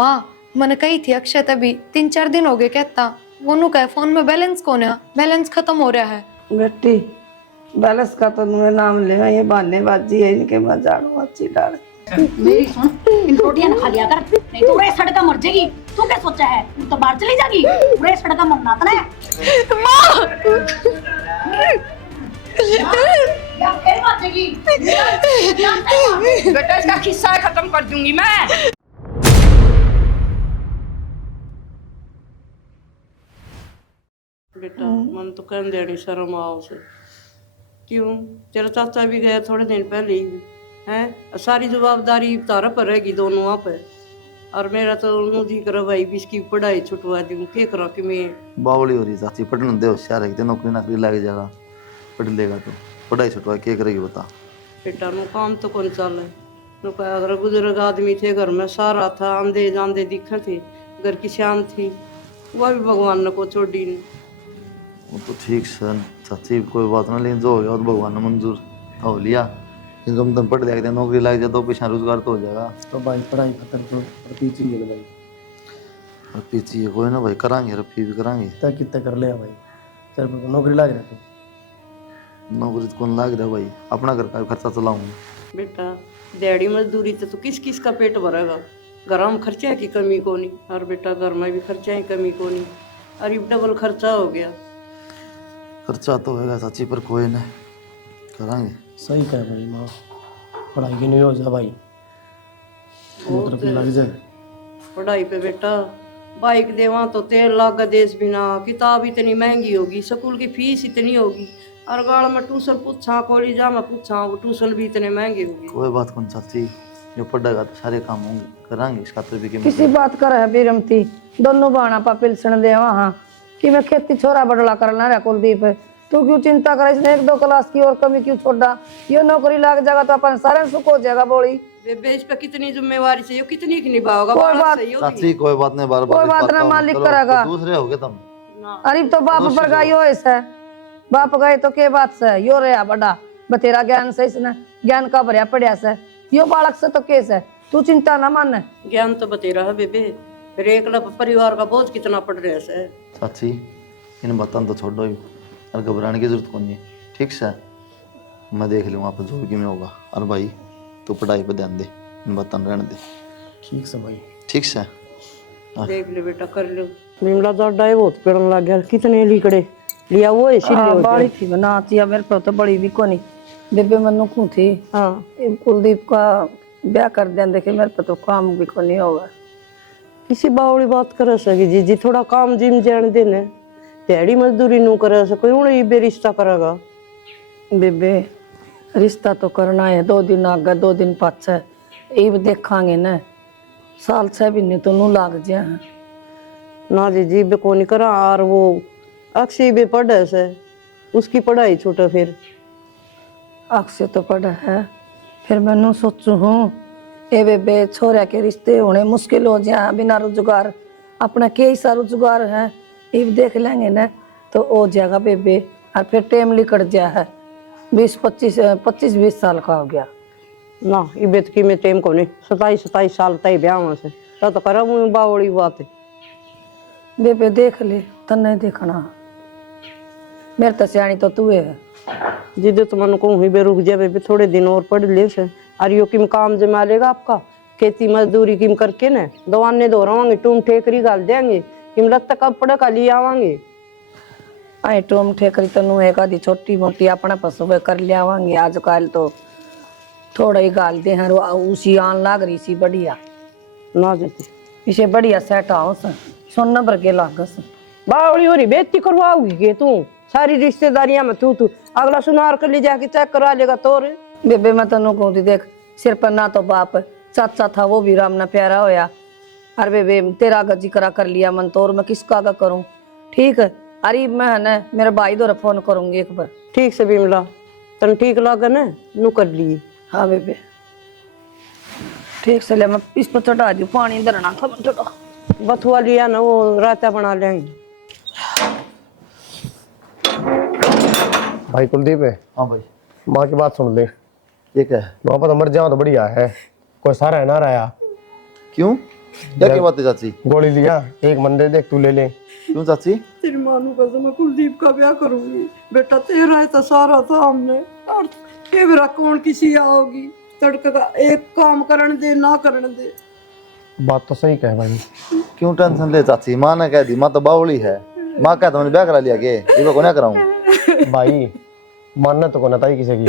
माँ मैंने कही थी अक्षय तभी 3-4 दिन हो गए कहता वो नु कहे फोन में बैलेंस कौन है, बैलेंस खत्म हो रहा है। बेटी बैलेंस का तो तुम्हें नाम ले, ये बहानेबाजी है इनके, मैं झाड़ू अच्छी डाल। मेरी सुन, इन रोटियां ना खा लिया कर, नहीं तो पूरे सड़का मर जाएगी। तू क्या सोचा है, तू तो बाहर चली जाएगी, पूरे सड़का मरना था ना। बेटा इसका किस्सा खत्म कर दूंगी मैं। बेटा मन तो कहने देनी शर्म आओ से, क्यों तेरा चाचा भी गया थोड़े दिन पहले ही है, सारी जवाबदारी तारा पर रहेगी दोनों आप पे। और मेरा तो मुझे करो भाई भी इसकी पढ़ाई छुटवा दूँ, क्या करा कि मैं बावली हो रही चाची, पढ़ने दे होशियार है, नौकरी नाकरी लग जाएगा, पढ़ लेगा तो पढ़ाई छुटवा क्या करेगी बता। बेटा नु काम तो कौन चल है, नु अगर बुजुर्ग आदमी थे घर में, सारा था आंदे जांदे दिखे थे, घर की शान थी, वह भी भगवान ने को छोड़ी नहीं। वो तो ठीक है चाची, कोई बात ना, लेकिन जो हो गया तो भगवान ने मंजूर हो लिया, इनकम तुम पढ़ लिया, नौकरी लग जाए तो पीछे रोजगार तो हो जाएगा। तो भाई पढ़ाई खत्म तो पीछे ही है भाई, और पीछे कोई ना भाई करांगे, रफी भी करांगे। तय कितने कर लिया भाई, तेरे को नौकरी लग रहा है, नौकरी तो कौन लाग रहा भाई, अपना घर का खर्चा चलाऊंगा। बेटा दिहाड़ी मजदूरी तो किस किस का पेट भरेगा, घर में खर्चा की कमी को नहीं, और बेटा घर में भी खर्चा की कमी को नहीं, और ये डबल खर्चा हो गया। खर्चा तो होगा चाची, पर कोई ना करांगे। सही कह भाई माँ, पढ़ाई की नहीं हो जा भाई, तरफ लग जाए पढ़ाई पे बेटा, बाइक देवा तो तेल लाग देश बिना, किताब इतनी महंगी होगी, स्कूल की फीस इतनी होगी, और गाड़ में ट्यूशन पूछा, कॉलेज में पूछा, वो ट्यूशन भी इतने महंगे होगी। कोई बात कौन चाची, जो पढ़ेगा तो सारे काम होंगे, करांगे, इसका तो भी किसी बात कर है बीरमती, दोनों बाणा पा पिलसन दे वहाँ कि मैं खेती छोरा बदला करना रहा कुलदीप, तू क्यों चिंता कर, इसने 1-2 क्लास की और कमी क्यों छोड़ा, ये नौकरी लग जाएगा तो अपन सारे सुख हो जाएगा। बोली बेबे इस पे कितनी जिम्मेवारी चाहिए, कितनी की निभाओगा, कोई बात चाची, कोई बात नहीं, बार कोई बात ना, मालिक करेगा, दूसरे हो गए तुम। अरे तो बाप पर गई हो ऐसा, बाप गए तो के बात से यो रहा बड़ा बतेरा ज्ञान से, इसने ज्ञान का भरिया पड़िया से, यो बालक से तो केस है, तू चिंता ना मान। ज्ञान तो बतेरा है बेबे, फिर एक परिवार का बोझ कितना पड़ रहा है। चाची इन बातों तो छोड़ो ही, और घबराने की जरूरत कौन है, ठीक है, मैं देख लूँगा आप जो भी में होगा। और भाई तू पढ़ाई पे ध्यान दे, इन बातों रहने दे, ठीक से भाई, ठीक है। देख ले बेटा, कर लो। बिमला तो डाय बहुत पेड़न लग गया, कितने लीकड़े लिया वो इसीलिए बड़ी थी बना चिया, मेरे पर तो बड़ी भी कोनी बेबे मनु को थी। हाँ कुलदीप का ब्याह कर दिया, देखे मेरे पे तो काम भी कोनी होगा। किसी बावड़ी बात कर सके जी, थोड़ा काम जिम जान देने, दिहाड़ी मजदूरी नू कर सके, उन्हें ये रिश्ता करेगा। बेबे रिश्ता तो करना है, 2 दिन आगे 2 दिन पाछे, ये देखांगे ना, साल 6 महीने तो नू लाग जा ना जी बे को नहीं करा। और वो अक्षय भी पढ़े से, उसकी पढ़ाई छूटे, फिर अक्षय तो पढ़ा है, फिर मैनू सोचू हूँ ए बेबे छोरा के रिश्ते होने मुश्किल हो जाए, बिना रोजगार अपना के ही सा रोजगार है, ये देख लेंगे ना तो हो जाएगा बेबे। और फिर टाइम निकट जाए है, 25-20 साल का हो गया ना, ये बेत की में टाइम को नहीं, 27 साल तय ब्याह से तो करा बावड़ी बात है। बेबे देख ले, तो नहीं देखना, मेरे तो सियाणी तो तू है जिदे तो मन को बे रुक जाए बेबे, थोड़े दिन और पढ़ ले से, और यो किम काम जमा लेगा आपका, खेती मजदूरी किम करके न दवाने दोहरावांगे, टूम ठेकरी गाल देंगे, किम लगता कपड़ा का लिए आवांगे। आई टूम ठेकरी तो नू एक आधी छोटी मोटी अपना पशु कर ले आवांगे, आजकल तो थोड़ा ही गाल दे हैं, उसी आन लाग रही सी बढ़िया ना देते पीछे बढ़िया सेट हाउस सोना भर के लागस। बावड़ी हो रही बेइज्जती करवाओगी के तू, सारी रिश्तेदारियां में तू अगला सुनार कर ले जाके चेक करा लेगा तोर। बेबे मैं तेन कहती देख, सिर पर ना तो बाप चाचा था, वो भी राम ना प्यारा होया, अरे बेबे तेरा गजी करा कर लिया मन तो, और मैं किसका का करूं, ठीक है। अरे मैं ना मेरे भाई दो फोन करूंगी एक बार। ठीक से बिमला, तन ठीक लगे ना नू कर लिए। हाँ बेबे ठीक से ले, मैं इस पर चढ़ा दी पानी धरना था थोड़ा, बथुआ लिया ना, वो रायता बना लेंगे। भाई कुलदीप है। हाँ भाई, माँ की बात सुन ले, ये क्या है? वहाँ पर तो मर जाओ तो बढ़िया है, कोई सारा है ना रहा। क्यों? क्या बात है चाची? गोली लिया, एक मंदिर देख तू ले ले। क्यों चाची? तेरी मानू का मैं कुलदीप का ब्याह करूंगी बेटा, तेरा है तो सारा था हमने, और ये मेरा कौन किसी आओगी तड़के का एक काम करने दे ना करने दे। बात तो सही कह भाई। क्यों टेंशन ले चाची? माँ ने कह दी, माँ तो बावली है। माँ कहता मैंने ब्याह करा लिया के ये को ना कराऊं। भाई मानना तो कोना ताई किसी की।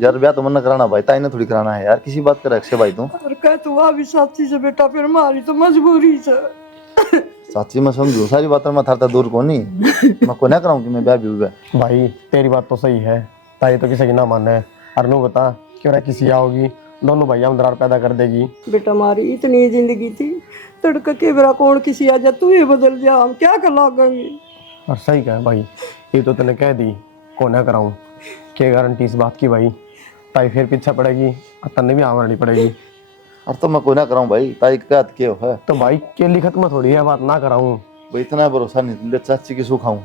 यार ब्याह तो मन कराना भाई, ताई ने थोड़ी कराना है यार। किसी बात कर अक्षय भाई तू। और कह तू आ भी साथी से बेटा, फिर हमारी तो मजबूरी से। चाची मैं समझू सारी बात, मैं थारता दूर को नहीं, मैं को ना कराऊं कि मैं ब्याह भी हुआ। भाई तेरी बात तो सही है, ताई तो किसी की ना माने। और नू बता क्यों ना किसी आओगी, दोनों भैया में दरार पैदा कर देगी। बेटा हमारी इतनी जिंदगी थी, तड़का के बेरा कौन किसी आ जा, तू ही बदल जा, हम क्या कर लागेंगे। और सही कह भाई, ये तो तूने कह दी को ना कराऊं, क्या गारंटी इस बात की भाई? ताई फिर पीछे पड़ेगी और तन्ने भी आमरनी पड़ेगी। और तो मैं को ना कराऊं भाई, ताई का क्यों है? तो भाई के लिखत में थोड़ी है बात ना कराऊं। भाई इतना भरोसा नहीं ले चाची की सुखाऊं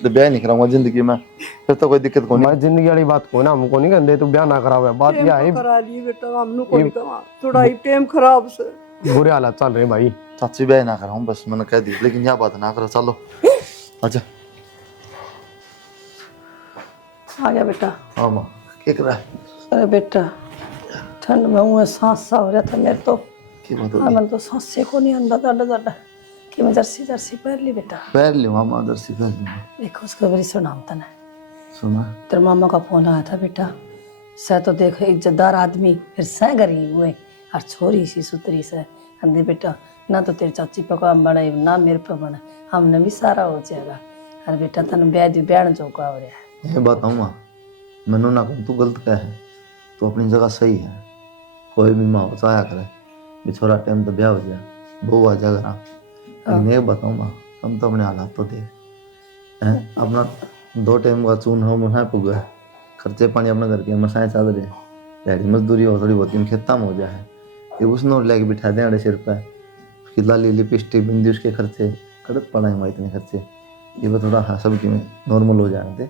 तो ब्याह नहीं कराऊंगा जिंदगी में, फिर तो कोई दिक्कत को नहीं। मैं जिंदगी वाली बात को ना हमको नहीं कहते, तू ब्याह ना करावे। बात यह है करा ली बेटा, हमनु को नहीं कहा, थोड़ा ही टाइम खराब से। बुरे हालात चल रहे भाई। चाची ब्याह ना कराऊं बस, मैंने कह दी, लेकिन यह बात ना करो। चलो अच्छा आ गया बेटा। हाँ माँ क्या कर रहा है? अरे बेटा ठंड में मुँह में सांस सा हो रहा था मेरे तो। क्या बात हो हाँ, मैंने तो सांस से को नहीं अंदा डाटा कि मैं जर्सी जर्सी पहन ली बेटा। पैर लियो मामा, दर्शी पैर लियो। एक खुशखबरी सुनाऊं तने। सुना? तेरे मामा का फोन आया था बेटा, सह तो देख इज्जतदार आदमी, फिर सह गरीब हुए और छोरी सी सुतरी से अंधे बेटा, ना तो तेरी चाची पे काम बने ना मेरे पे बने, हमने भी सारा हो जाएगा। अरे बेटा तन ब्याह ब्याह चौका हो रहा है। ये बात हूँ माँ, मैनू ना कहूँ तू गलत कह है, तू अपनी जगह सही है। कोई भी माँ चाया करे भी छोरा टाइम तो ब्याह हो जाए, बहू आ जा करा। लेकिन ये बताऊँ माँ, हम तो अपने हालात तो देख हैं, अपना 2 टाइम का चून हो मसाए पुग है, खर्चे पानी अपने घर के मसाए चल रहे, दिहाड़ी मजदूरी हो थोड़ी बहुत खेता में हो जाए, ये उसने लेके बिठा दें अड़े सिर पे, उसकी लाली लिपस्टिक बिंदी उसके खर्चे कड़क पड़ा है इतने खर्चे। ये भी थोड़ा हाँ सब कि नॉर्मल हो जाए थे,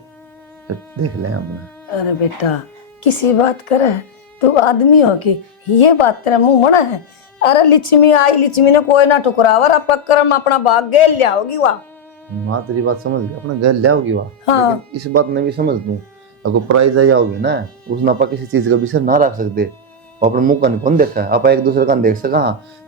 फिर देख लें अपना। अरे बेटा किसी बात करे तू आदमी हो कि ये बात तेरा मुंह मना है। अरे लिच्छमी आई, लिच्छमी ने कोई ना ठुकरावर, अब पक्करम अपना भाग गेल लियाओगी वाह। माँ तेरी बात समझ गई, अपने घर ले आओगी वहाँ। हाँ। लेकिन इस बात में भी समझ दूँ, अगर प्राइज आई आओगे ना, उसने आप किसी चीज का विषय ना रख सकते। वो अपने मुंह का नहीं कौन देखा है, आप एक दूसरे का देख सका।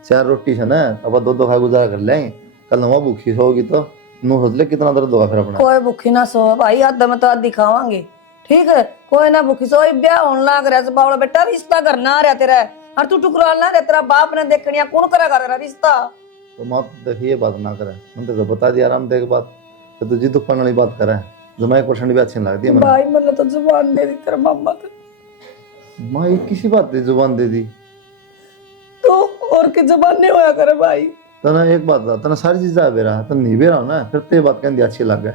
4 रोटी से ना अब 2-2 खा गुजारा कर लेंगे, कल वहाँ भूखी होगी तो नू सोच ले कितना दर्द होगा फिर अपना। कोई भूखी ना सो भाई, आधा में तो आधी खावांगे, ठीक है? कोई ना भूखी सो, ब्याह होने लग रहा है बावड़ा बेटा, रिश्ता करना आ रहा तेरा, और तू टुकरा ना रहा, तेरा बाप ने देखनिया कौन करेगा तेरा रिश्ता? तो माँ देखिए बात ना करे, मैंने तो बता दिया आराम देख बात, तो तुझी दुख पड़ने वाली बात करे जो मैं 1% भी अच्छी नहीं लगती है मैंने। भाई मैंने तो जुबान दे दी तेरे मामा को। माँ ये किसी बात की जुबान दे दी? तो और की जुबान नहीं होया करे भाई। तना एक बात था, तना सारी चीज आवे रहा, तन नहीं भी रहा ना, फिर ते बात कहती अच्छी लग गए,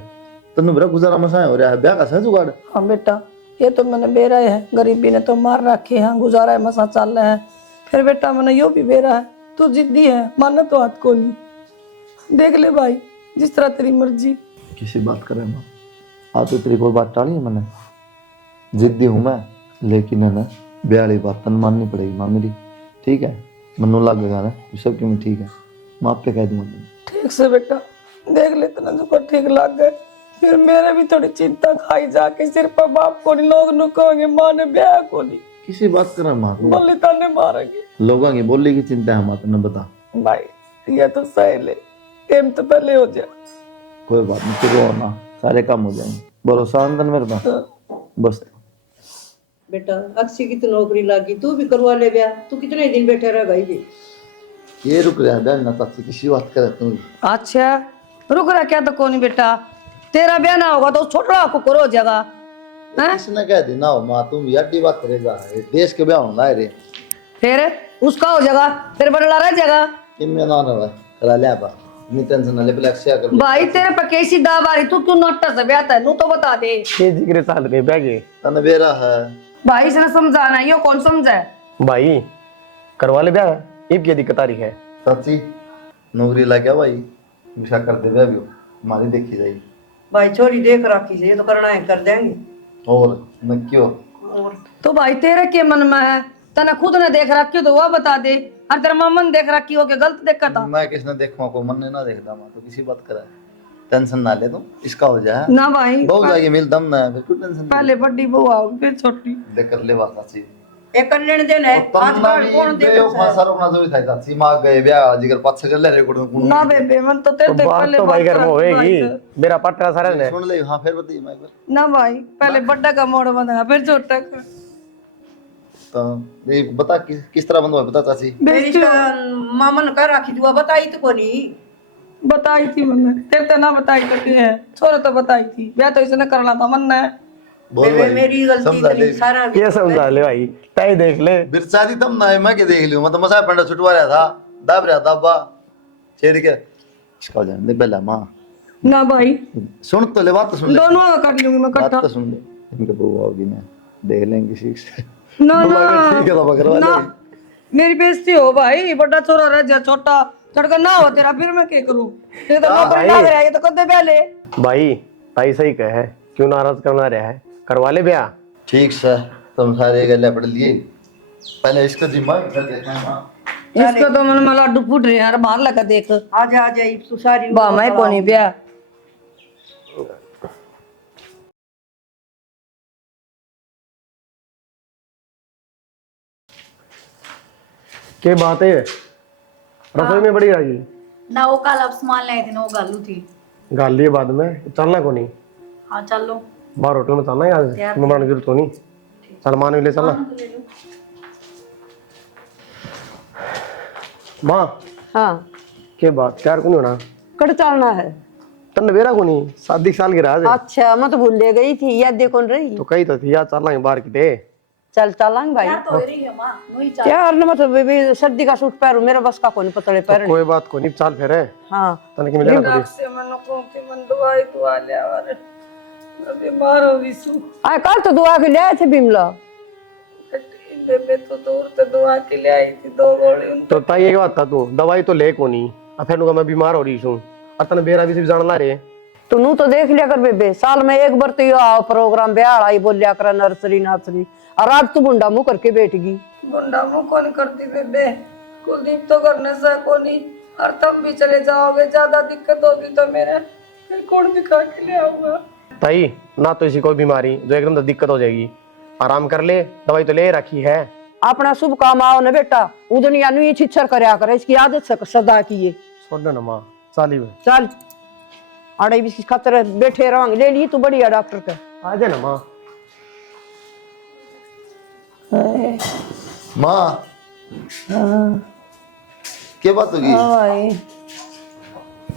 तनु मेरा गुजारा मसाए हो रहा है, ब्याह का सह जुगाड़। हाँ बेटा ये तो मैंने बेरा है, गरीबी ने तो मार रखे हैं, गुजारा है मसा चल रहा है। फिर बेटा मैंने यो भी बेरा है, तू जिद्दी है, मानना तो हाथ को नहीं। देख ले भाई जिस तरह तेरी मर्जी। किसी बात करे माँ, आज तो तेरी कोई बात टाली है मैंने, जिद्दी हूँ मैं, लेकिन है ना ब्याह वाली बात तन माननी पड़ेगी माँ मेरी, ठीक है? मनु लगेगा ना सब क्यों ठीक है, मैं आप पे कह दूंगा। ठीक से बेटा देख ले तेना जो ठीक लग गए, फिर मेरे भी थोड़ी चिंता खाई जाके सिर पर बाप को नहीं, लोग नु कहेंगे माँ ने ब्याह को नहीं, किसी बात करे माँ तू, बोली ताने मारेंगे लोगों की बोली की चिंता है माँ, तुमने बता। भाई ये तो सही ले, टाइम तो पहले हो जाए। कोई बात नहीं, तू रो ना, सारे काम हो जाएंगे, भरोसा अंदर मेरे पास बस। बेटा अक्षय की तो नौकरी लगी, तू भी करवा ले ब्याह, तू कितने दिन बैठे रह गई जी? ये रुक रहा है ब्याह ना चाची, किसी बात करे तू। अच्छा रुक रहा क्या तो कौन बेटा, तेरा ब्याह ना होगा तो छोटा को करो जगह। किसने कह दी ना हो माँ, तुम भी अड्डी बात करेगा, देश के ब्याह होना है रे, फिर उसका हो जाएगा, फिर बदला रह जाएगा। किम्मे ना ना करा ले आप, इतनी टेंशन ना ले, पहले अक्षय कर। भाई तेरे पे कैसी दाव आ रही, तू क्यों नोटा से ब्याह है, नू तो बता दे। ये जिक्र साल के बैगे तन बेरा है भाई से समझाना, यो कौन समझा है? भाई करवा ले ब्याह, इब क्या दिक्कत आ रही है? चाची नौकरी लग गया भाई, विशा कर दे ब्याह भी हमारी देखी जाएगी। भाई छोरी देख रखी से, ये तो करना है कर देंगे। और न क्यों तो भाई तेरे के मन में है, तना खुद ने देख रखी हो तो वो बता दे, और तेरा मामा ने देख रखी हो के गलत देखा था। मैं किसने देखवा को मन ने ना देखता, मैं तो किसी बात करा। टेंशन ना ले तुम, इसका हो जाए ना भाई, बहुत जाके मिल दम ना है, फिर क्यों टेंशन पहले बड़ी बहू आओगी फिर छोटी। ले कर ले बात अच्छी। एक लेने देने आज कल कौन दे फांसा रोकना जो भी था अच्छी मां गए ब्याह जिगर पाँच छह कर ले रिकॉर्ड में ना बेबे मन तो तेरे बात पहले तो भाई बात घर में करा होएगी, भाई। मेरा पट्टा सारा ने। सुन ले। हाँ फिर बताइए मैं एक बार। ना भाई पहले बड़ा का मोड़ बंधा फिर छोटा का। तो ये बता किस तरह बंद हुआ बता चाची। मेरी मामन कर राखी दुआ बताई तो कोनी। बताई थी मैंने, तेरे तो ना बताई तो क्या है, छोरे तो बताई थी, ब्याह तो इसने करना था मन ने। बोल भाई मेरी गलती समझा ले। इतनी सारा ये समझा ले भाई, ताई देख ले। बिरसा दी तम ना है, मैं क्या देख लियो, मैं तो मसा पंडा छुटवा रहा था, दाब रहा था अब्बा छेड़ के इसका हो जाने दे बेला मां। ना भाई सुन तो ले, बात तो सुन ले, दोनों का काट लूंगी मैं बात इकट्ठा। तो सुन ले। इनके बहू आओगी ना, देख लेंगे किसी से। ना बुला ना के ठीक है तो करवा ना, ले। मेरी बेइज्जती हो भाई, बड़ा छोरा रह जा छोटा चढ़कर ना हो तेरा, फिर मैं क्या करूं? ये तो नौकरी लग रहा है, ये तो कदे पहले। भाई ताई सही कहे, क्यों नाराज करना रहा है, करवा ले ब्याह। ठीक से तुम सारे गले पढ़ लिए, पहले इसका दिमाग कर देखना मां। इसको तो मन में लाडू फूट रहे यार, बाहर लगा देख आ जा तू सारी बा मैं कोनी ब्याह। के बात है रसोई में बड़ी रही ना वो कल अब सामान लाए थे ना, वो गालू थी। गाल लिए बाद में चलना को नहीं, हाँ चल लो। बाहर होटल में चलना है आज, मैं की जरूरत नहीं। सलमान भी ले चलना। माँ हाँ के बात क्या को नहीं होना, कट चलना है। तन बेरा को नहीं, शादी साल की राज है। अच्छा मैं तो भूल गई थी, याद देखो रही। तो कही तो थी यार चल बाहर किते। चल चलांगे भाई। तो रही है माँ, वही चल। यार ना मतलब बेबी सर्दी का सूट पहनूं, मेरे बस का कोई पतले पहन। कोई बात को नहीं, चाल फिर है हाँ तन के मिलेगा थोड़ी। से मन को के मन दवाई दुआ ले और मैं बीमार हो गई सु। आए कल तो दुआ के ले आए थे बिमला। बेबे तो दूर से दुआ के ले आई थी 2 गोली। तो ताई एक बात था, तू दवाई तो ले को नहीं, अब फिर मैं बीमार हो रही हूँ, तन बेरा भी सिर्फ जानला रे। तो नू तो देख लिया कर बेबे, साल में एक बार तो यो आओ प्रोग्राम ब्याह आई बोल लिया कर नर्सरी नार्सरी, और आज तू बुंडा मुंह करके बैठ गई। गुंडा मुंह कौन करती बेबे, कुलदीप तो करने से कोनी, और तुम भी चले जाओगे, ज्यादा दिक्कत होगी तो मेरे फिर कौन दिखा के ले आऊंगा। ताई ना तो इसी कोई बीमारी जो एकदम तो दिक्कत हो जाएगी, आराम कर ले, दवाई तो ले रखी है। अपना शुभ काम आओ ना बेटा, उदनिया नु ये छिछर करया करे, इसकी आदत से सदा की ये। छोड़ ना माँ चाली में चल अड़े भी खतर बैठे रहोगे, ले ली तू बढ़िया डॉक्टर का। आ जा ना माँ। माँ क्या बात होगी? भाई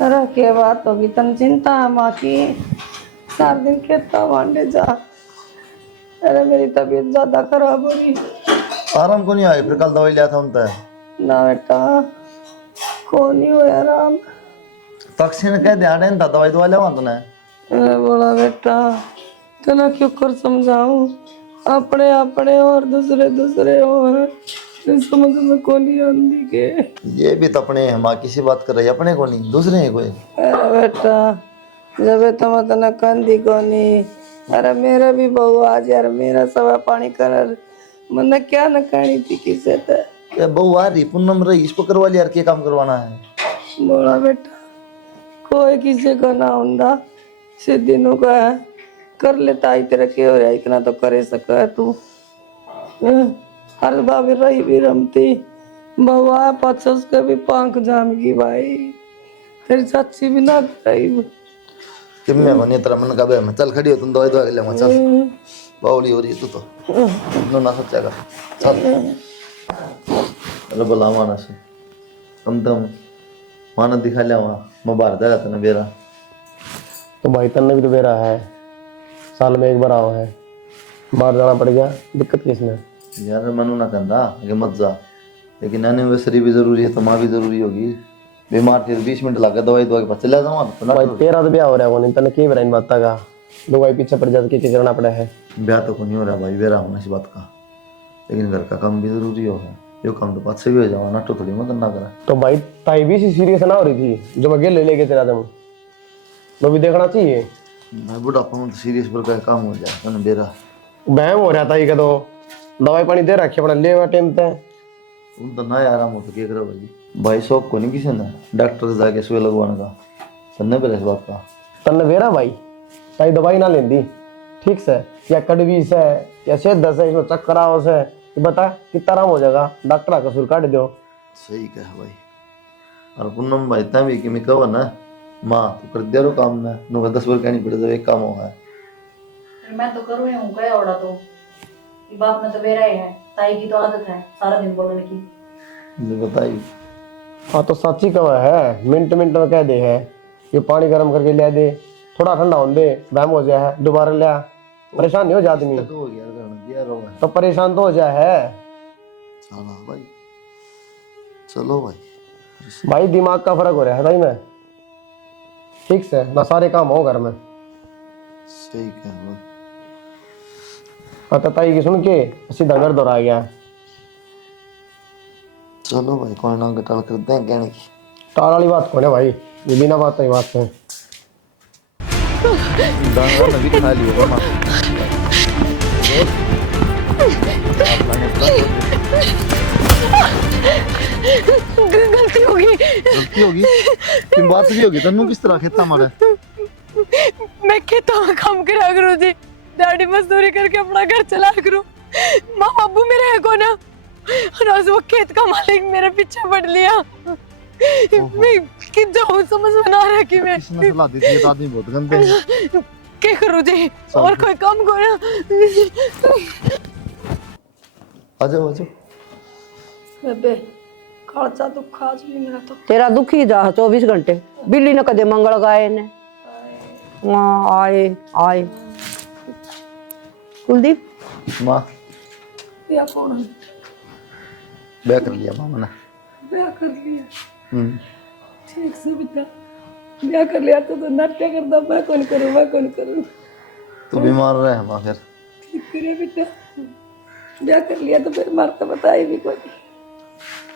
अरे क्या बात होगी, तन चिंता है माँ की, 4 दिन खेता वांडे जा। अरे मेरी तबीयत ज्यादा खराब हो रही। आराम को नहीं आए, फिर कल दवाई लिया था उनका। ना बेटा को नहीं हो आराम। तक्षी ने कह दिया था दवाई दवा लिया तूने। अरे बोला बेटा तना क्यों कर समझाऊं, अपने अपने और दूसरे दूसरे और समझ में को नहीं आंदी के। ये भी तो अपने हैं माँ, किसी बात कर रही है, अपने को नहीं दूसरे हैं कोई। अरे बेटा जब तुम तना कंदी को नहीं, अरे मेरा भी बहू आज यार मेरा सवा पानी कर मन क्या न कहनी थी किसे ते। ये बहू आ रही पूनम रही, इसको करवा लिया यार, क्या काम करवाना है। बोला बेटा कोई किसी का ना होंदा, सीधी नु का है कर लेता ही तेरा के हो रहा, इतना तो करे सका है तू। हर बाबी रही भी रमती बउआ पाछे उसके भी पांख जाम गई भाई, तेरी चाची भी ना रही। कि मैं बनी तेरा मन का बे, मैं चल खड़ी हो, तुम दवाई दवा के ले चल, बावली हो रही है तू तो नो ना सोचेगा चल। अरे बोला माना से कम तो माना दिखा लिया वहाँ, मैं बाहर जाएगा था ना बेरा। तो भाई तन्ने भी तो बेरा है, साल में एक बार आओ है, बाहर जाना पड़ गया, दिक्कत किसने। यार मनु ना कहता कि मत जा, लेकिन एनिवर्सरी भी जरूरी है तो माँ भी जरूरी होगी। बीमार फिर 20 मिनट लगे दवाई दवा के पास चले जाऊँ तो ना। भाई तेरा तो ब्याह हो रहा है, वो नहीं तने की बेरा इन बात का, दवाई पीछे पड़ जाते क्या करना पड़ा है। ब्याह तो को नहीं हो रहा भाई, बेरा होना इस बात का, लेकिन घर का काम भी जरूरी हो है, यो काम तो पास से भी हो जाओ ना, तो थोड़ी मत ना करा। तो भाई ताई भी सीरियस ना हो रही थी जो मैं गेल लेके तेरा तुम तो भी देखना चाहिए। भाई बुढ़ापा में तो सीरियस पर का काम हो जाए ना बेरा। बहम हो रहा था ये तो दवाई पानी दे रखी अपना ले टाइम पे। तुम तो ना यार हम तो क्या करो भाई शौक को नहीं किसी ने डॉक्टर से जाके सुई लगवाने का सुनने पर इस बात का तन्ने वेरा भाई ताई दवाई ना लेंदी ठीक से या कड़वी से या सेहत दस है इसमें चक्कर आओ से कि बता कितना आराम हो जाएगा डॉक्टर का सुर काट दो। सही कहा भाई। और पूनम भाई इतना भी कि मैं कहो ना माँ तो कर दिया रो काम ना नो 10 बार कहनी पड़े तो एक काम होगा। फिर मैं तो करूँ हूँ क्या ओड़ा तो ये बाप में तो मेरा ही है, ताई की तो आदत है सारा दिन बोलने की। मुझे बताई हाँ तो सच्ची कवा है मिनट मिनट में कह दे है ये पानी गर्म करके ले दे थोड़ा ठंडा होने दे वहम हो जाए दोबारा ले परेशान नहीं हो जाए आदमी हो गया दिया रो तो परेशान तो हो जाए है। चलो भाई चलो भाई भाई दिमाग का फर्क हो रहा है भाई में ठीक से ना सारे काम हो घर में। सही कहा भाई। हाँ तो ताई की सुन के सीधा घर दौड़ा गया। चलो भाई कोई ना गटाल करते हैं कहने की टाल वाली बात कौन है भाई ये बिना बात की बात है। दाना नबी खा लिया माँ गलती होगी गलती होगी कि बात भी होगी तन्नू किस तरह खेता मारा मैं खेतों में काम करा करूँ जी दाढ़ी मजदूरी करके अपना घर चला करूँ माँ बाबू मेरा है कौन और आज वो खेत का मालिक मेरे पीछे पड़ लिया मैं कि जाऊँ समझ में ना रहा कि मैं किसने सलाह दी थी ये तो आदमी बहुत गंदे हैं। क्या करूँ जी और कोई काम करो आ जाओ बेबे खर्चा दुख आज भी मेरा तो तेरा दुखी जा 24 घंटे बिल्ली ने कदे मंगल गाए ने हाँ आए आए कुलदीप माँ या कौन है ब्याह कर लिया मामा ने ब्याह कर लिया हम्म। ठीक से बेटा ब्याह कर लिया तो नाट्य करता मैं कौन करूँ तू बीमार रहे माँ फिर ठीक करे बेटा ब्याह कर लिया तो फिर मारता बताई भी कोई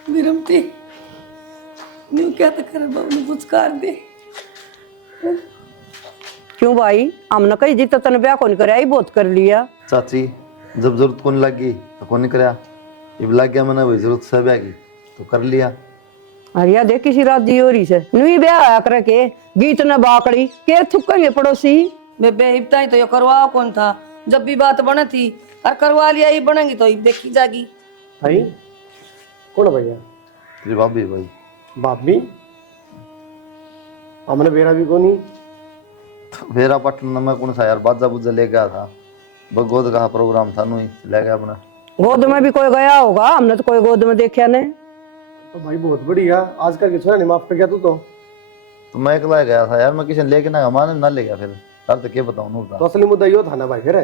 विरमती न्यू क्या तो करे बाबू ने कुछ कर दे क्यों भाई हमने कही जी तो तने ब्याह कौन करे आई बहुत कर लिया। चाची जब जरूरत कौन लगी तो कौन कराया जब लग गया मैंने वही जरूरत से ब्याह की तो कर लिया। अरे देख किसी रात दी हो रही से नुई ब्याह आया करे के गीत न बाकड़ी के थुकेंगे पड़ोसी बेबे इब्ता ही तो ये करवा कौन था जब भी बात बने थी और करवा लिया ही बनेगी तो देखी जागी। भाई कौन भैया तेरी भाभी भाई बाप भी हमने बेरा भी कोनी तो मेरा पटना में कौन सा यार बाजा बुजा ले गया था भगवत का प्रोग्राम था नु ले गया अपना गोद में भी कोई गया होगा हमने तो कोई गोद में देखा ने। तो भाई बहुत बढ़िया आजकल के छोरा नहीं माफ कर गया तू तो मैं अकेला गया था यार मैं किसी ने लेके ना हमारे ना ले गया फिर यार तो क्या बताऊं नूर तो असली मुद्दा यो था ना भाई फिर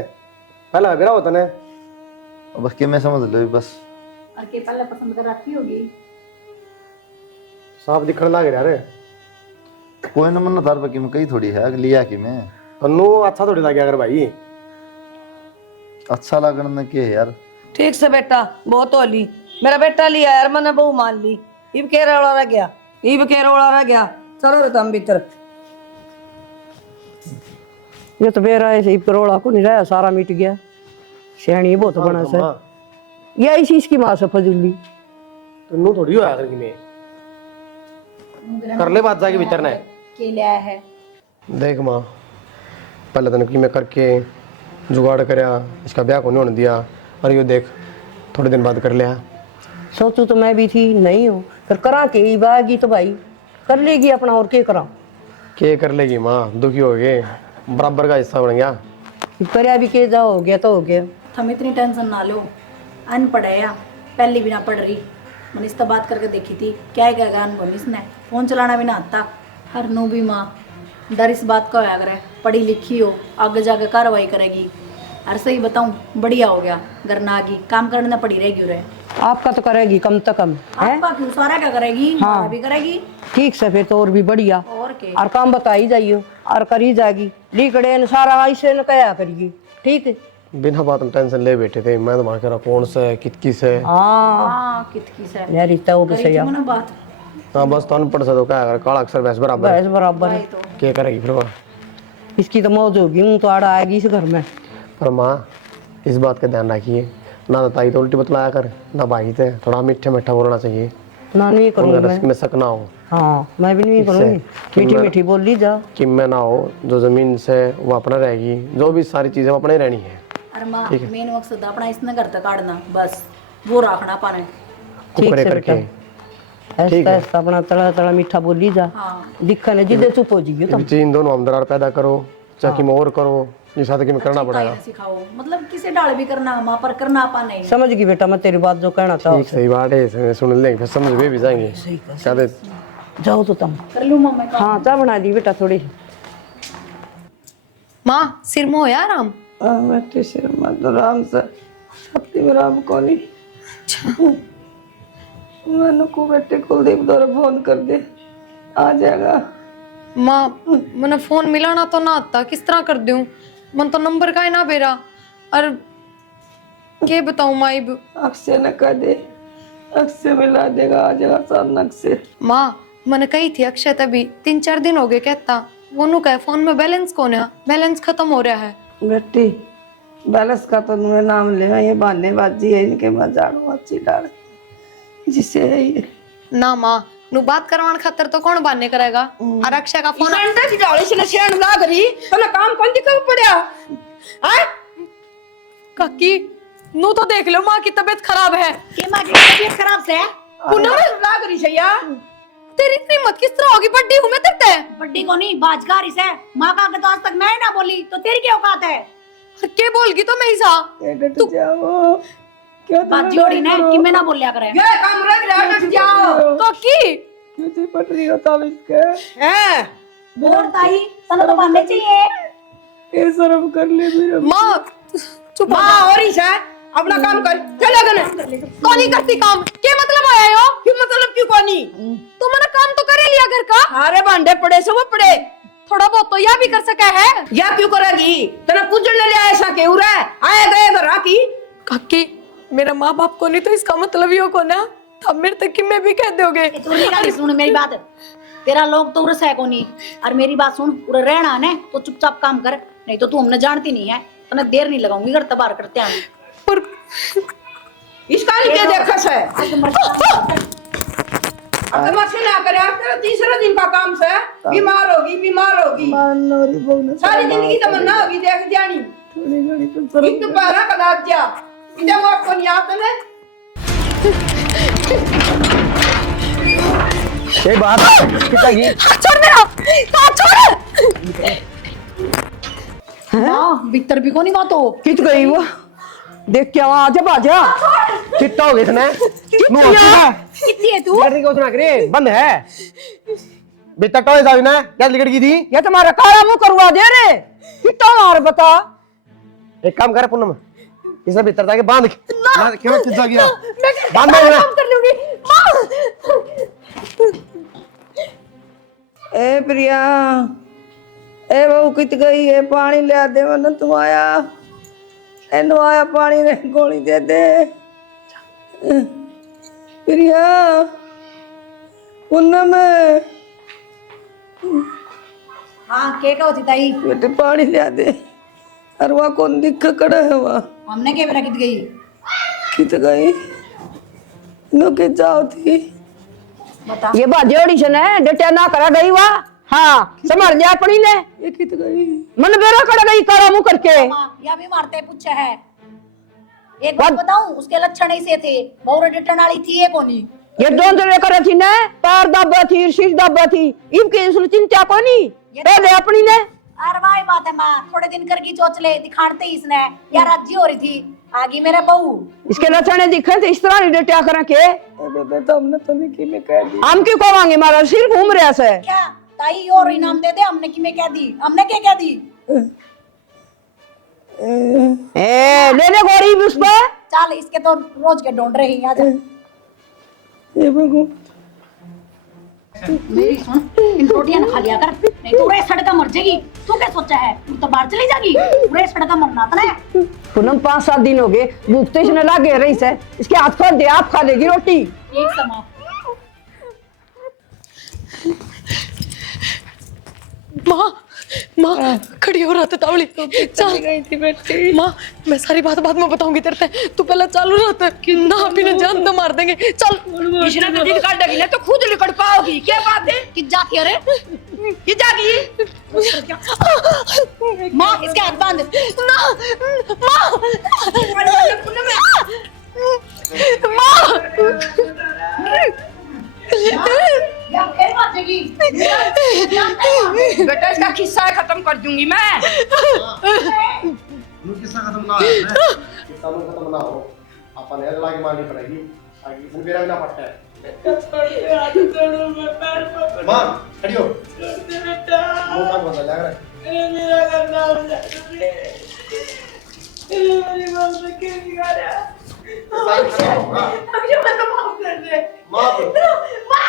पहला बेरा होता ना बस के मैं समझ लो बस और के पहले पसंद कर रखी होगी साफ दिखने लग रहा रे कोई ना मन तार पर कि मैं कही थोड़ी है लिया कि मैं तन्नू अच्छा थोड़ी लगे अगर भाई अच्छा लगने के यार ठीक से बेटा बहुत होली मेरा बेटा लिया यार मैंने बहू मान ली इब के रोड़ा रह गया चलो रे तुम भीतर ये तो बेरा ऐसे ही करोड़ा को नहीं रहा सारा मिट गया श्रेणी बहुत बना से या इसी इसकी माँ से फजूली तन्नू थोड़ी हो आकर कि मैं कर ले बात जाके भीतर ने के लिया है। देख माँ पहले तने की मैं करके जुगाड़ करया इसका ब्याह को नहीं होने दिया और यो देख थोड़े दिन बाद कर लिया। सोचू तो मैं भी थी नहीं हूँ फिर करा के ही बागी तो भाई कर लेगी अपना और क्या करा के कर लेगी माँ दुखी हो गए बराबर का हिस्सा बन गया करया भी के जा हो गया तो हो गया। हम इतनी टेंशन ना लो अनपढ़ है या पहली भी ना पढ़ रही मैंने इससे बात करके देखी थी क्या करेगा अनपढ़ इसने फोन चलाना भी ना आता हर नू भी माँ डर इस बात का होया करे पढ़ी लिखी हो आगे जाके कार्रवाई करेगी और सही बताऊं बढ़िया हो गया घर ना आगी काम करने पड़ी रहेगी उरे आपका तो करेगी कम से कम है आपका क्यों सारा क्या करेगी हमारा भी करेगी ठीक से फिर तो और भी बढ़िया और के और काम बताई जाइयो और करी जाएगी लिखड़े न सारा ऐसे न कया करिए ठीक है। बिना बात में टेंशन ले बैठे थे मैं तो वहां कह रहा कौन से कितकी से हाँ कितकी से यार रिश्ता वो भी करी सही थी है मैंने बात हाँ बस तो अनपढ़ से तो क्या अगर काला अक्षर वैसे बराबर बस बराबर है। क्या करेगी फिर वो इसकी तो मौज होगी हूँ तो आड़ा आएगी इस घर में। पर माँ इस बात का ध्यान रखिए ना ताई तो उल्टी बतलाया कर, ना भाई थे थोड़ा मीठा मीठा बोलना चाहिए, ना नहीं करूंगी उनका रस मैं। में शक ना हो हाँ मैं भी नहीं करूंगी, कि मीठी मैं- मीठी बोली जा। कि मैं ना हो, जो जमीन से वो अपना रहेगी, जो भी सारी चीजें वो अपने रहनी है। अरे माँ मेन मकसद अपना इसने घर तक काटना बस, वो रखना पाने। ठीक ऊपर से करके ऐसा ऐसा अपना तड़ा तड़ा मीठा बोली जा। हाँ दिखा ने जिदे चुप हो जाइयो तुम। इन दोनों हम दरार पैदा करो, चाहे में और करो, ये साथ में करना पड़ेगा। सिखाओ, मतलब किसे डाल भी करना माँ पर करना पा नहीं। समझ गई बेटा मैं तेरी बात जो कहना चाहूँ। ठीक सही बात है, सुन लेंगे फिर समझ में भी जाएंगे। कहते जाओ तो तुम। कर लूँ माँ मैं काम। हाँ चाय बना दी बेटा थोड़ी। माँ सिर में होया आराम? बेटे सिर मत राम से शक्ति में राम को नहीं। मैंने को बेटे कुलदीप द्वारा फोन कर दे, आ जाएगा। माँ मैंने फोन मिलाना तो ना आता, किस तरह कर दूं? मन तो नंबर का ही ना बेरा। और के बताऊं माई? अक्षय ने कह दे, अक्षय मिला देगा, आ जाएगा अचानक से। माँ मैंने कही थी अक्षय तभी 3-4 दिन हो गए कहता, वो नु कहे फोन में बैलेंस कौन है, बैलेंस खत्म हो रहा है। बेटी बैलेंस का तो तुम्हें नाम ले, ये बहानेबाजी है इनके, मैं झाड़ू अच्छी डाल जिसे है ये। ना माँ नु बात करवाने खातर तो कौन बहाने करेगा? और अक्षय का फोन संडे की डाली से नशेन लाग रही तने काम कौन दिखा पड़या है? काकी नु तो देख लो माँ की तबीयत खराब है। ये माँ की तबीयत खराब से है। पूनम लाग रही सैया तेरी इतनी हिम्मत किस तरह होगी? बड्डी हूँ मैं तेरे ते। बड्डी को नहीं बाजगारी से माँ का तो आज तक मैं ना बोली तो तेरी क्या औकात है? और के बोलगी तो मैं ही सा। डट जाओ, क्यों बात जोड़ी ना कि मैं ना बोलिया करे। ये काम रख रहा हट जाओ काकी क्यों जी पट रही हो तब इसके? हैं बोल ताई तने तो मानने चाहिए। ये शर्म कर ले मेरे। माँ चुप मां हो रही है अपना काम कर चले गने कौन नहीं करती काम? क्या मतलब आया हो? क्यों मतलब क्यों कोनी तो मैंने काम तो कर ही लिया घर का, अरे भांडे पड़े से वो पड़े थोड़ा बहुत तो यह भी कर सका है। या क्यों करेगी तेरा पूजन ले ले ऐसा के उरे आए गए घर की काकी मेरा माँ बाप को नहीं तो इसका मतलब यो को ना, तब मेरे तक कि मैं भी कह दोगे। तू नहीं गाली सुन मेरी बात। तेरा लोग तो उरस है को नहीं, और मेरी बात सुन, उरे रहना है तो चुपचाप काम कर, नहीं तो तू हमने जानती नहीं है, तने देर नहीं लगाऊंगी घर तबार करते हैं। और इसका क्या देखस है अगर मत ना करे तेरा तीसरा दिन का काम से बीमार होगी सारी जिंदगी तमन्ना होगी देख जानी एक तो बारह कदा जा इधर वो आपको नहीं आता ना ये बात पिताजी छोड़ मेरा हाथ छोड़। हां भीतर भी को नहीं बात हो। कित गई वो देख क्या वहां आजा बाजा। कितना हो गया इसने? मुंह होती है कितनी है तू? लिकड़ की उतना करे बंद है बेटा टोए जावी ना क्या लिकड़ की थी? ये तुम्हारा काला मुंह करवा दे रे कितना मार बता। एक काम करे पूनम, इसे भीतर जाके बांध क्यों किस गया मैं बांध दे ना। काम कर लूंगी। ए प्रिया, ए बहू कित गई है? पानी ले दे, मन तू आया एनो आया पानी ने गोली दे दे। प्रिया पूनम हां के का होती ताई? बेटे पानी ले दे। अरे वहाँ कौन दिख कड़ा है? वहाँ हमने के बेरा कित गई? कित गई नो के जाओ थी। बता ये बात ऑडिशन है डटिया ना करा गई वा। हाँ समझ लिया अपनी ने ये कित गई? मन बेरा कर गई काला मुंह करके। मां या भी मारते पूछा है। एक बात बताऊं, उसके लक्षण ऐसे थे, बहुत डटन वाली थी ये कोनी। ये दोनों लेकर थी ने पैर दबा थी शीश दबा थी इनकी इसने चिंता को नहीं पहले अपनी ने। अरे भाई बात है मां, थोड़े दिन कर की चोच ले दिखाते ही इसने यार राज्य हो रही थी आगे मेरे बहू। इसके लक्षण दिखे थे इस तरह नहीं डटिया करा के। बेबे तो हमने तो नहीं की में कह दी। हम क्यों कहेंगे मारा सिर घूम रहा से। क्या ताई और इनाम दे दे, हमने की में कह दी? हमने क्या कह दी? ए ले ले गोरी भी उस पर। चल इसके तो रोज के ढूंढ रही हैं। आजा ये बहू मेरी सुन, इन रोटियां खा लिया कर, नहीं तो पूरे सड़का मर जाएगी। तू क्या सोचा है, तू तो बाहर चली जाएगी, पूरे सड़का मरना था ना। पूनम 5-7 दिन हो गए भूखते इसने लागे रही से इसके हाथ खोल दे आप खा लेगी रोटी। एक समा माँ माँ खड़ी हो रहा था तावली चल गई थी बेटी। माँ मैं सारी बात बाद में बताऊंगी तेरे से, तू पहले चालू रहता ना पीने जान तो मार देंगे चल। इसने तो दिन काट देगी ना तो खुद लिकड़ पाओगी। क्या बात है कि जाती अरे कि जागी माँ इसके हाथ बांध। ना माँ माँ या फिर बाजेगी। बेटा इसका किस्सा खत्म कर दूंगी मैं। किस्सा खत्म ना है किस्सा खत्म ना हो अपन हेड लाके मारनी पड़ेगी आगे किसी मेरा ना पड़ता है। मां खड़ी हो बेटा वो काम बंद लग रहा है मेरा करना हो जाए मेरी मां से क्या बिगाड़ा है अब ये मैं माफ कर दे माफ मां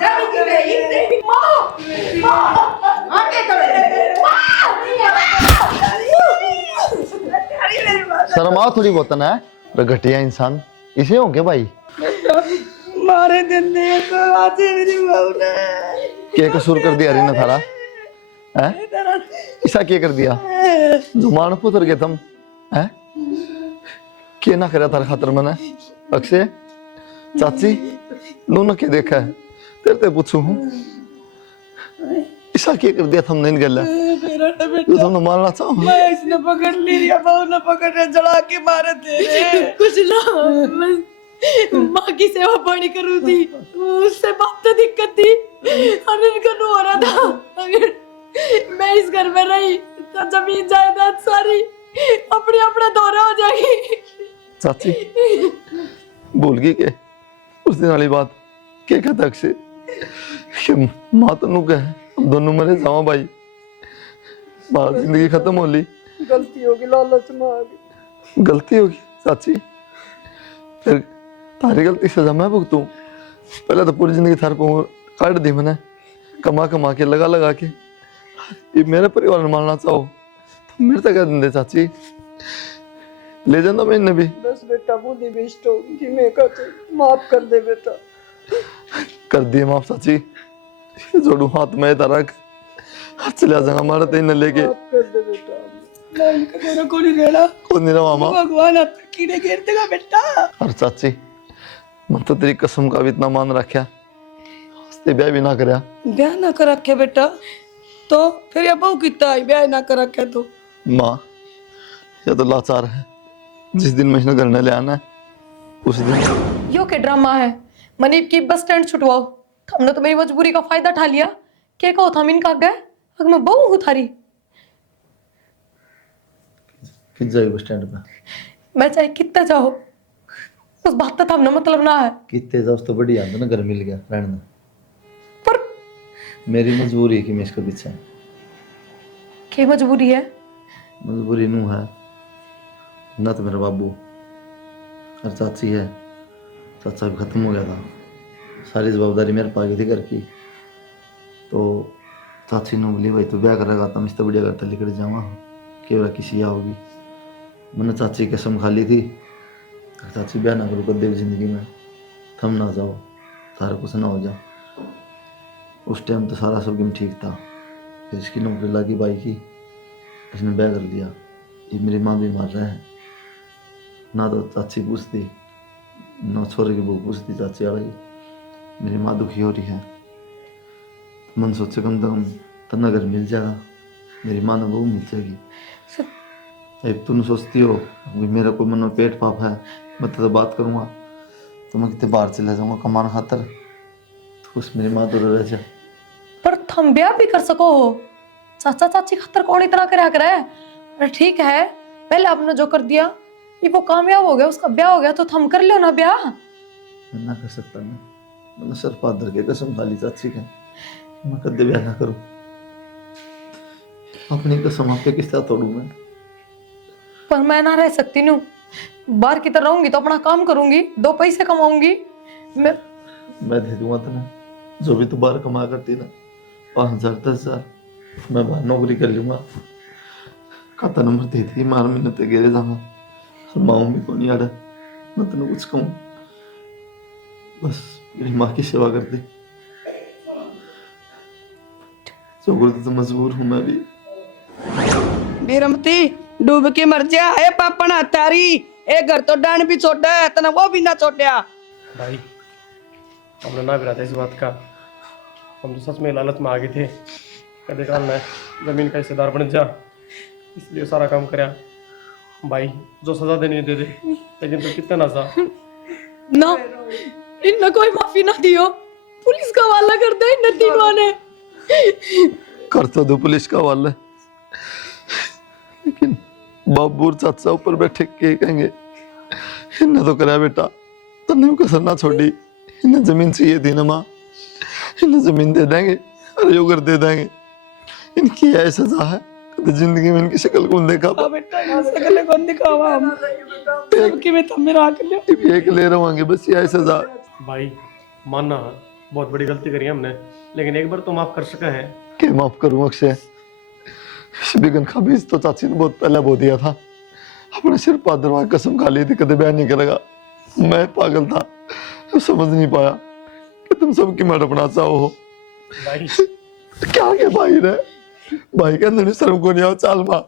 जब की नहीं मां आगे करो शर्म आओ थोड़ी बहुत ना है घटिया इंसान इसे हो क्या भाई मारे दिन दे तो आज मेरी बहू ने क्या कसूर कर दिया रीना थारा हैं ऐसा क्या कर दिया जुमान पुत्र के तुम हैं क्या ना करा थारा खातर मैंने अक्षय चाची दोनों के देखा है तेरे ते पूछू हूँ ऐसा क्या कर दिया तुमने इन गल्ला जो तुमने मारना चाहो मैं इसने पकड़ ली रिया बहू ने पकड़ के जला के मारे थे कुछ ना बस माँ की सेवा पानी करूँ थी उससे बात तो दिक्कत थी और इनका नो हो रहा था। अगर मैं इस घर में रही तो जमीन जायदाद सारी अपने अपने दौरा हो जाएगी। चाची भूल गई के उस दिन वाली बात क्या कहता अक्षय कि माँ तो नु कहे हम दोनों मरे जाओ भाई बात जिंदगी खत्म हो ली गलती होगी लालच में आ गई गलती होगी चाची फिर तारी गलती सजा मैं भुगतूं पहले तो पूरी जिंदगी थार पर काट दी मैंने कमा कमा के लगा के ये मेरे परिवार में मारना चाहो तो मेरे तक कह दे चाची ले जाना मैं इन्हें भी बस बेटा बुद्धि बेस्ट होगी मैं कहते माफ कर दे बेटा कर दिए माफ चाची जोड़ू हाथ में तरक चला जाऊंगा हमारा तेन लेके माफ कर दे बेटा मैं इनका तेरा को नहीं रहना कौन नहीं रहा मामा भगवान आप कीड़े घेर देगा बेटा और चाची मैं तो तेरी कसम का भी इतना मान रखा हस्ते ब्याह भी ना करया ब्याह ना कर रखे बेटा तो फिर ये बहू कितना है ब्याह ना कर रखे तो माँ यह तो लाचार है जिस दिन मैं इसने घर में ले आना है उस दिन यो के ड्रामा है मनीप की बस स्टैंड छुटवाओ हमने तो मेरी मजबूरी का फायदा उठा लिया क्या कहो था इनका गए अगर मैं बहू हूँ थारी किस जाएगी बस स्टैंड पे मैं चाहे कितना चाहो उस बात का था मतलब ना है कितने जाओ तो बढ़िया ना घर मिल गया रहने पर मेरी मजबूरी है कि मैं इसके पीछे क्या मजबूरी है मजबूरी नू है ना तो मेरा बाबू और चाची है चाचा भी खत्म हो गया था सारी जवाबदारी मेरे पा गई थी घर की तो चाची ने बोली भाई तू ब्याह करेगा तो मैं इससे बढ़िया करता लेकर जाऊँगा केवल किसी आओगी मैंने चाची की कसम खा ली थी चाची ब्याह ना करो कदे जिंदगी में थम ना जाओ सारा कुछ ना हो जा उस टाइम तो सारा सब गेम ठीक था फिर इसकी नौकरी लगी भाई की इसने ब्याह कर लिया ये मेरी माँ भी मार रहे हैं ना तो चाची पूछती ना छोरे की बहू पूछती चाची वाली मेरी माँ दुखी हो रही है मन सोचे कम से कम तना घर मिल जाएगा मेरी माँ ने बहू मिल जाएगी अब तुम सोचती हो कि मेरा कोई मन में पेट पाप है मैं तो बात करूँगा तो मैं कितने बाहर चले जाऊँगा कमाने खातर तो उस मेरी माँ तो रह जा पर थम ब्याह भी कर सको हो चाचा चाची खातर कौन इतना करा कर है अरे ठीक है पहले आपने जो कर दिया ये वो कामयाब हो गया उसका ब्याह हो गया तो थम कर लो ना ब्याह मैं ना कर सकता मैं मैंने सर पादर के कसम खा ली चाची के मैं कदे ब्याह ना करूँ अपनी कसम आपके किस तरह तोड़ू मैं पर मैं ना रह सकती नू बाहर की तरह रहूंगी तो अपना काम करूंगी 2 पैसे कमाऊंगी मैं दे दूंगा तुम्हें जो भी तू बाहर कमा करती ना 5,000 10,000 मैं बाहर नौकरी कर लूंगा खाता नंबर दे दी मार महीने ते गिरे जाऊंगा माऊं भी को नहीं आड़ा मैं तेन कुछ कहूँ बस मेरी माँ की सेवा कर दे चौगुर्द तो मजबूर हूँ मैं भी। बीरमती डूब के मर जा है पापना तारी, एक घर तो डांड भी छोड़ा है तना वो भी ना छोड़ा। भाई हमने ना भी इस बात का, हम तो सच में लालच में आ गए थे कदे काल में जमीन का हिस्सेदार बन जा, इसलिए सारा काम कराया। भाई जो सजा देनी है दे दे, लेकिन तो कितना ना सा ना इनने कोई माफी ना दियो, पुलिस का हवाला कर दे इन तीनों ने। कर तो दो पुलिस का हवाला, लेकिन बाबूर चाचा ऊपर बैठे के कहेंगे इन्हें तो कराया बेटा, तन्ने कसर ना छोड़ी, इन्हें जमीन चाहिए थी ना माँ, इन्हें जमीन दे देंगे और यो घर दे देंगे। इनकी ऐसा सजा है कभी जिंदगी में इनकी शक्ल कौन देखा। बेटा यहाँ से गले कौन दिखावा हम सबकी में तुम मेरा आके लियो एक ले रहोगे बस ये सजा। भाई मानना बहुत बड़ी गलती करी हमने, लेकिन एक बार तो माफ कर सका है। के माफ करूं अक्षय, बिगन का बीज तो चाची ने बहुत पहले बो दिया था, अपने सिर पर दरवाज़ कसम खा ली थी कदे बयान नहीं करेगा। मैं पागल था, समझ नहीं पाया कि तुम सबकी मर अपना चाहो हो। भाई क्या के भाई रे, भाई के अंदर शर्म को नहीं आओ चाल माँ।